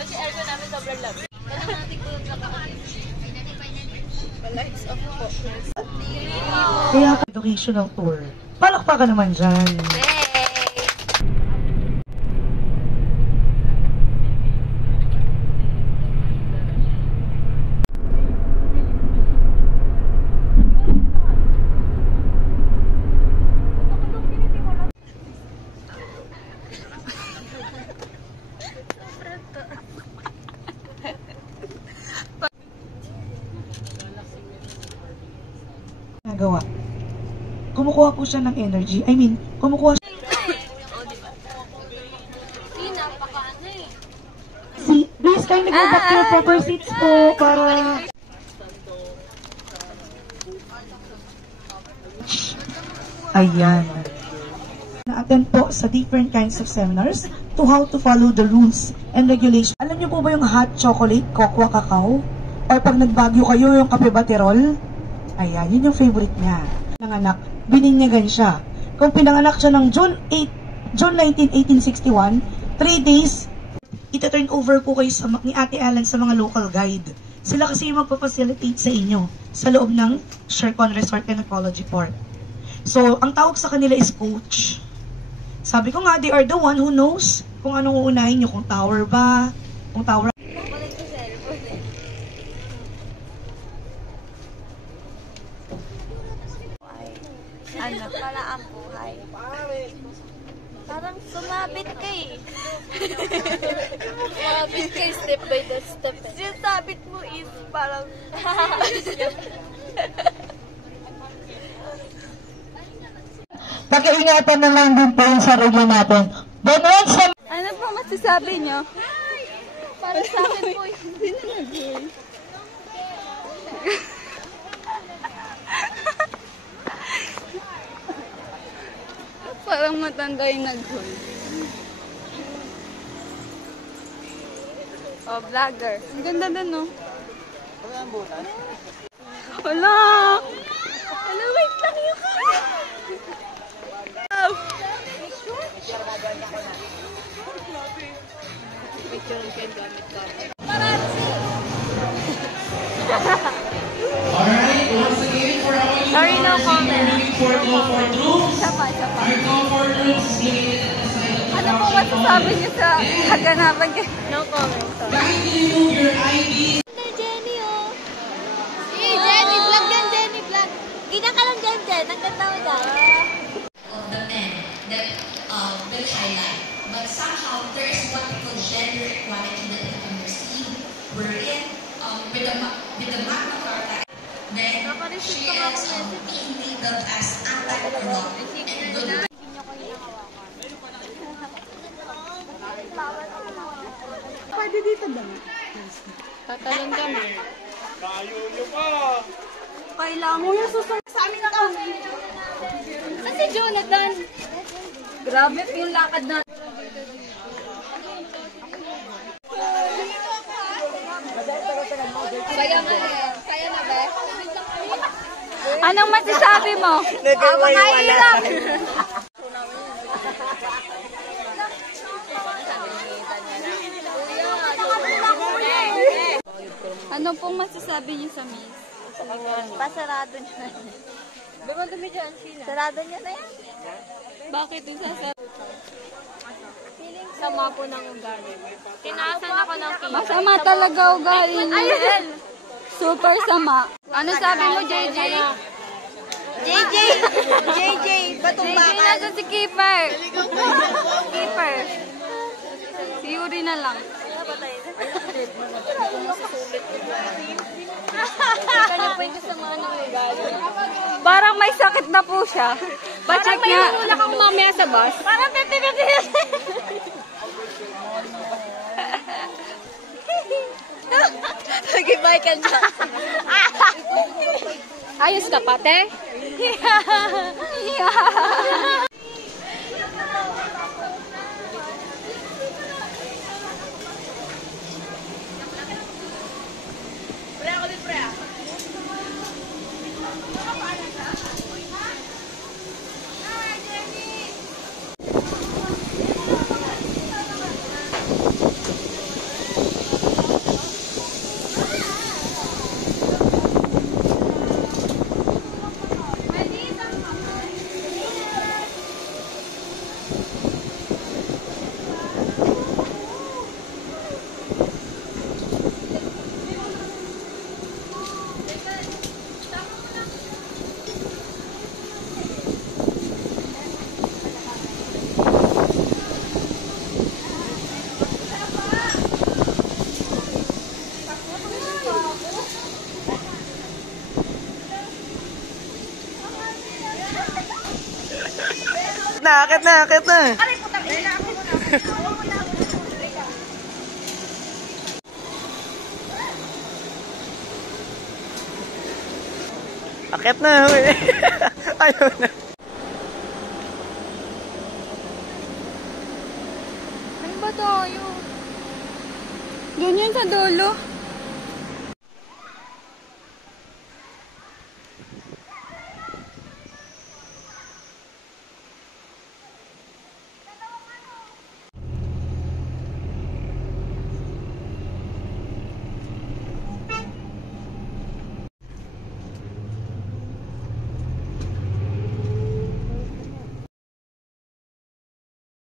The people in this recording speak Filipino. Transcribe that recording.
Kasi aircon namin sobrang lamig. Kailangan natin ko yung lights off po. Kaya educational tour. Palakpakan naman dyan. Nagawa. Kumukuha po siya ng energy. I mean, kumukuha siya. Please, kayo go back to your proper seats po para... Ayan. Na-attend po sa different kinds of seminars to how to follow the rules and regulations. Alam niyo po ba yung hot chocolate, cocoa, cacao? Or pag nagbagyo kayo, yung kape baterol? Ayan, yun yung favorite niya. Nanganak, bininyagan siya. Kung pinanganak siya ng June 19, 1861, 3 days, ita-turn over po kayo ni Ate Alan sa mga local guide. Sila kasi yung magpapacilitate sa inyo sa loob ng Shercon Resort and Ecology Park. So, ang tawag sa kanila is coach. Sabi ko nga, they are the one who knows kung anong uunahin nyo, kung tower ba, kung tower. Ano pala ang buhay? Parang sumabit ka eh. Sumabit ka step by step. Yung sabit mo is parang... Pag-iingatan na lang din po yung sarili natin. But once na... Ano po masasabi nyo? Para sa akin po, hindi na nag-gay. Parang matanda yung nag-gay. Oh, vlogger. Ang ganda din, no? Wala! Wala, wait lang yun. Alright, once again for our Sorry, no comment. for comfort rooms. Sapa, sapa. Our comfort rooms is located at the side of the Ano po masasabi niyo sa kaganapan niyo? No comment. Kindly remove your IDs. Jenny, oh. Jenny, vlog yan, Jenny, vlog. Gina ka lang dyan, Jen. Ang ganda mo dyan. Of the men that will highlight. But somehow there is what we call gender equality that we can receive. We're in with the Magna Carta. Then she is being labeled as anti-corrupt and good. Pwede dito ba? Tatalon kami. Kailangan mo yung susunod sa amin ito. Kasi Jonathan. Grabe yung lakad na. Kaya na yan. Kaya na ba? Anong masasabi mo? Mahirap. Ano pong masasabi niyo sa Miss? Pasarado niya na yan. Sarado niya na yan. Bakit yung sasabi? Sama po ng ugali. Tinasan ako ng kita. Masama talaga ugali niya. Super sama. Ano sabi mo, JJ? JJ, batumbakan. JJ nasa si Keeper. Keeper. Si Yuri na lang. Parang may sakit na po siya. Parang may nulak ako mamaya sa bus. Parang pipipipip. Lagi Michael Jackson. Ayos ka, pate? Yeah. Akit na. Aray, putang ina. Ako muna. Akit na. Ayaw na. Ano ba tayo? Ganyan sa dulo.